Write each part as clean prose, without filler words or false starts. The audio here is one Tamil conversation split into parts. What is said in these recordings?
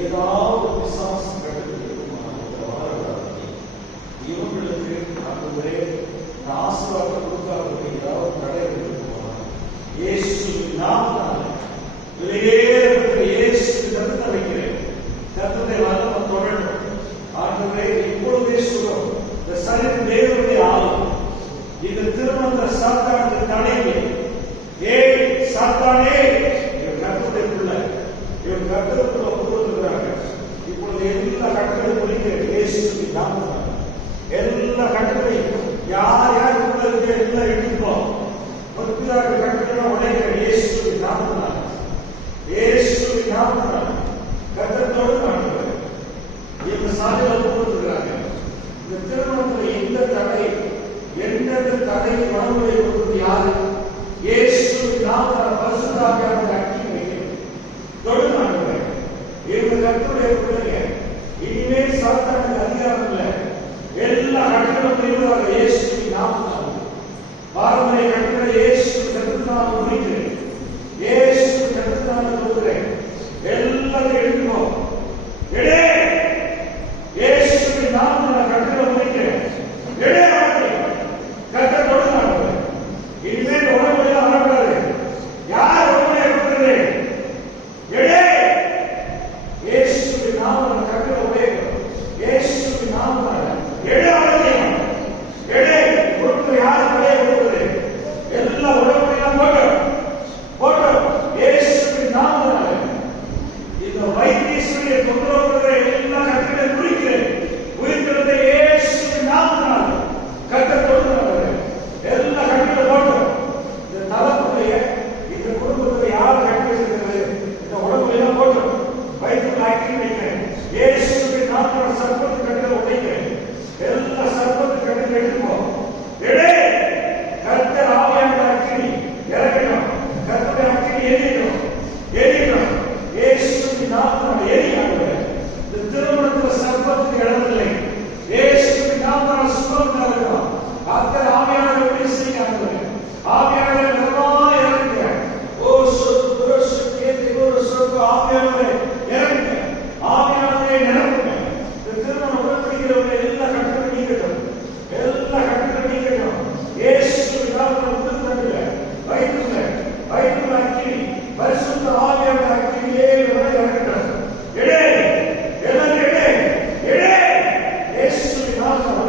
ஏதாவது விசுவாசம் இவங்களுக்கு ஆண்டவரே ஆசீர்வாதம் கொடுக்காத ஏதாவது தடைகள் இருக்குமா? இயேசுவின் நாமத்தால் இயேசு கருத்தை வைக்கிறேன். கருத்தை வல்லமை தொடரும். ஆண்டவரே இப்பொழுதே சொல்லும், இந்த சரீரம் தேவனுடைய ஆளும் இந்த திருமண சாத்தானுக்கு தடையில்லை. சாத்தானே இவன் கருத்துடைய பிள்ளை, இவன் கருத்துக்குள்ள கொடுத்துருக்கிறாங்க. இப்பொழுது எல்லா கட்டளையும் முடிக்கிறேன் இயேசுவின் நாமத்தால். எல்லா கட்டளையும் யார் யார் எல்லாம் எடுத்துப்போம். முற்பிதாக கட்டளை உடைக்கிறேன் இயேசுவின் நாமத்தால். இயேசுவின் நாமத்தால் கட்டத்தோடு காட்டுகிறேன். இந்த சாலையில் கொடுத்துருக்கிறாங்க. இந்த திருமணத்தில் எந்த தடை, எந்தெந்த தடை வன்முறை கொடுத்தது யாரு? இயேசுவின் நாமத்தால் பரிசுத்தமாக அக்கி வைக்கிறேன். தொடு காட்டுகிறேன். இந்த கட்டுடைய பிள்ளைங்க இனிமேல் சாத்தானுக்கு அதிகாரம் இல்லை. எல்லா கட்டளையும் புரிவதாக இயேசுவின் நாமத்தால். பாரம்பரிய கட்டளை இயேசு கருத்தால் முடிக்கிறேன். இயேசு கருத்தால் கொடுக்கிறேன். எல்லாத்தையும் எடுக்கணும். எடே இயேசுவின் நாமத்தால் கட்டளை முடிக்கிறேன். எடே கட்ட கொடுக்கிறாங்க. இனிமேல் உடம்புல வரக்கூடாது. யார் உடம்புல இருக்கிறது? எடே இயேசுவின் நாமத்தால் கட்டளை உடையணும். இயேசுவின் நாமத்தால் எடே அவசியம். எடே கொடுக்கிற யார் பழைய கொடுக்குது? எல்லா உடம்புலையும் போட்டு இயேசுவின் நாமத்தால் இந்த வைத்தீஸ்வரிய தொந்தரவுகளை எல்லா கட்டளை குறிக்கிறேன். குறிக்கிறது இயேசுவின் நாமத்தால் கட்ட கொடுக்கிறாங்க. எல்லா கட்டளை போட்டு இந்த தலைப்புடைய இந்த குடும்பத்தில் யார் கட்டி வச்சிருக்கிறது? இந்த உடம்புலாம் போட்டு வயிற்றுல ஆக்கி வைக்கிறேன். இயேசுவின் நாமத்தால் சர்ப்பத்து கட்டளை உடைக்கிறேன். எல்லா சர்ப்பத்து கட்டளை எடுத்துப்போம். எடே கர்த்தர் ஆவியான அக்கினி இறக்கணும். கர்த்தருடைய அக்கினி எரியணும். இயேசுவின் நாமத்தால் எரியாங்க. இந்த திருமணத்தில் சர்ப்பத்துக்கு இடமில்லை. இயேசுவின் நாமத்தால் சுகம் தருகிறோம். கர்த்தர் ஆவியானவரை எப்படி செய்யாங்க? ஆவியானவரை நல்லா இறங்குங்க. ஓ சொத்து கேட்டு ஒரு சொத்து ஆவியானவரை இறங்குங்க. ஆவியானவரை நிரப்புங்க. இந்த திருமணம் உடன்படிக்கிறவங்க எல்லா கட்டளையும் நீக்கட்டும். எல்லா கட்டளையும் நீக்கட்டும். இயேசுவின் நாமத்தால் உடல் தண்டுங்க. வயிற்றுல அக்கினி பரிசுத்த ஆவியானவரை அக்கினியே இறங்கட்டும். எடே எல்லாரும் எடே இயேசுவின் நாமத்தால்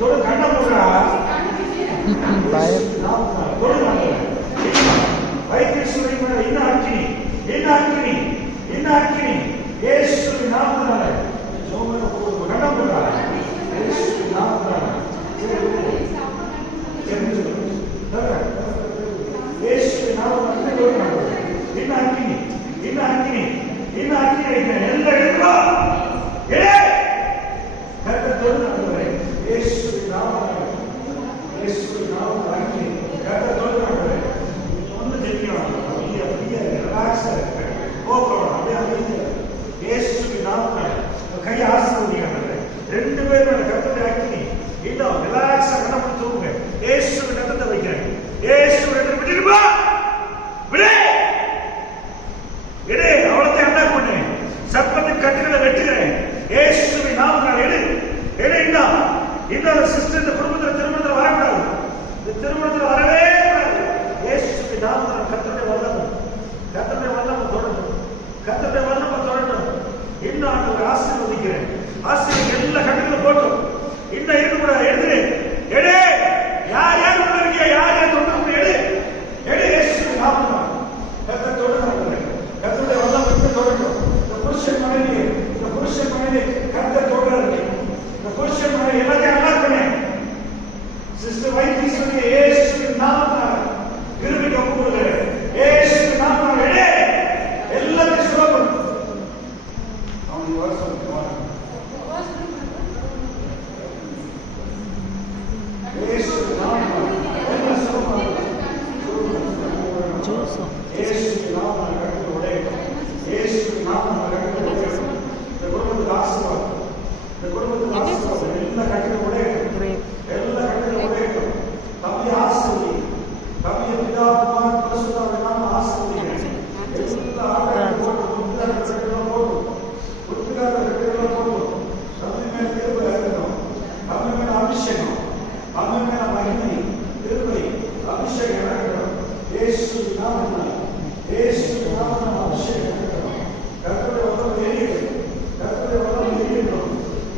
தொடுங்க கூட சிஸ்டர் இந்த குடும்பத்தில் திருமணத்தில் வரக்கூடாது, இந்த திருமணத்தில் வரவே கூடாது. இயேசுவின் நாமத்தில் கர்த்தருடைய வல்லமை தொடரட்டும், கர்த்தருடைய வல்லமை தொடரட்டும். இன்னும் ஆண்டவரை ஆசீர்வதிக்கிறேன். ஆசீர்வதி எல்லா கட்டுகளும் போட்டும். இன்னும் இருக்கக்கூடாது. எடுத்து எடு. யார் யார் கொண்டு இருக்கியா, யார் யார் தொண்டு எடு. இயேசுவின் நாமத்தில் கர்த்தர் தொடரட்டும். கர்த்தருடைய வல்லமை தொடரட்டும். இந்த புருஷன் மனைவி கர்த்தர் தொடரட்டும். இந்த புருஷன் மனைவி எல்லாத்தையும் நல்லா இருக்கணும். சிஸ்டர் வைத்தீஸ்வரி இயேசுவின் நாமத்தில் கிருபைக்கு ஒப்பு கொடுக்கிறேன். இயேசுவின் நாமத்தில் எடு. எல்லாத்தையும் சுலபம். அவனுக்கு வருஷம் இயேசுவின் நாமத்தில் எல்லா சுலபம். இயேசுவின் நாமத்தில் கட்டுகள் உடையட்டும். இயேசுவின் நாமத்தில் கட்டுகள் உடையட்டும். இந்த குடும்பத்துக்கு ஆசீர்வாதம். இந்த குடும்பத்துக்கு ஆசீர்வாதம். எல்லா கட்டுகள் உடையட்டும். எல்லா கட்டுகள் உடையட்டும். தம்பி ஆசீர்வதி. தம்பியை பிதா குமாரன் பரிசுத்த நாம ஆசீர்வதிக்கிறேன். எல்லா ஆட்களும் போட்டு உட்கார கட்டுகளும் போட்டு தம்பி மேல கிருபை இருக்கணும். தம்பி மேல அபிஷேகம், தம்பி மேல மகிமை, கிருபை, அபிஷேகம் இருக்கணும். இயேசுவின் நாமத்தில் அபிஷேகம் இருக்கணும். கர்த்தருடைய வல்லமை எரியட்டும். கர்த்தருடைய வல்லமை எரியட்டும்.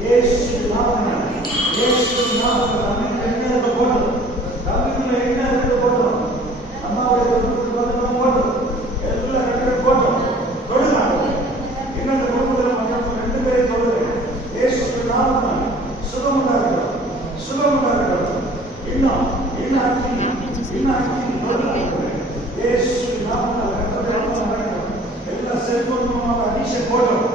இயேசுவின் நாமத்தில் தம்பி எண்ணெய் போடும். தம்பிக்குள்ள எண்ணெய் போடும். அம்மாவுடைய போடும். எல்லா கட்டுகளும் போடும். தொடுங்க. இன்னும் இந்த குடும்பத்தில் மக்கள் 2 பேரை தொடுங்க. இயேசுவின் நாமத்தில் சுகம் உண்டாகட்டும். இன்னும் அக்கினி இயேசுவின் நாமத்தில் கர்த்தருடைய வல்லமை நடக்கட்டும். எல்லா செல்போன் மூலமாக அடிஷன் போடும்.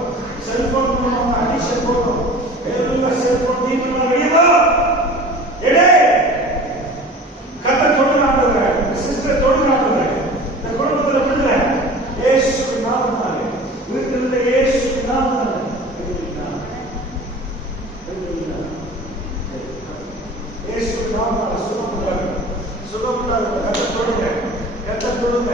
எல்லா செல்போன் நீங்க வெளியே எடே. கர்த்தர் தொடுங்க. சிஸ்டர் தொடுங்க. இந்த குடும்பத்தில் விடுங்க. இயேசுவின் நாமத்தில் வீட்டில் இயேசுவின் நாமத்தில் இயேசுவின் நாமத்தில் சுகம் உண்டாகட்டும். கர்த்தர் தொடுங்க.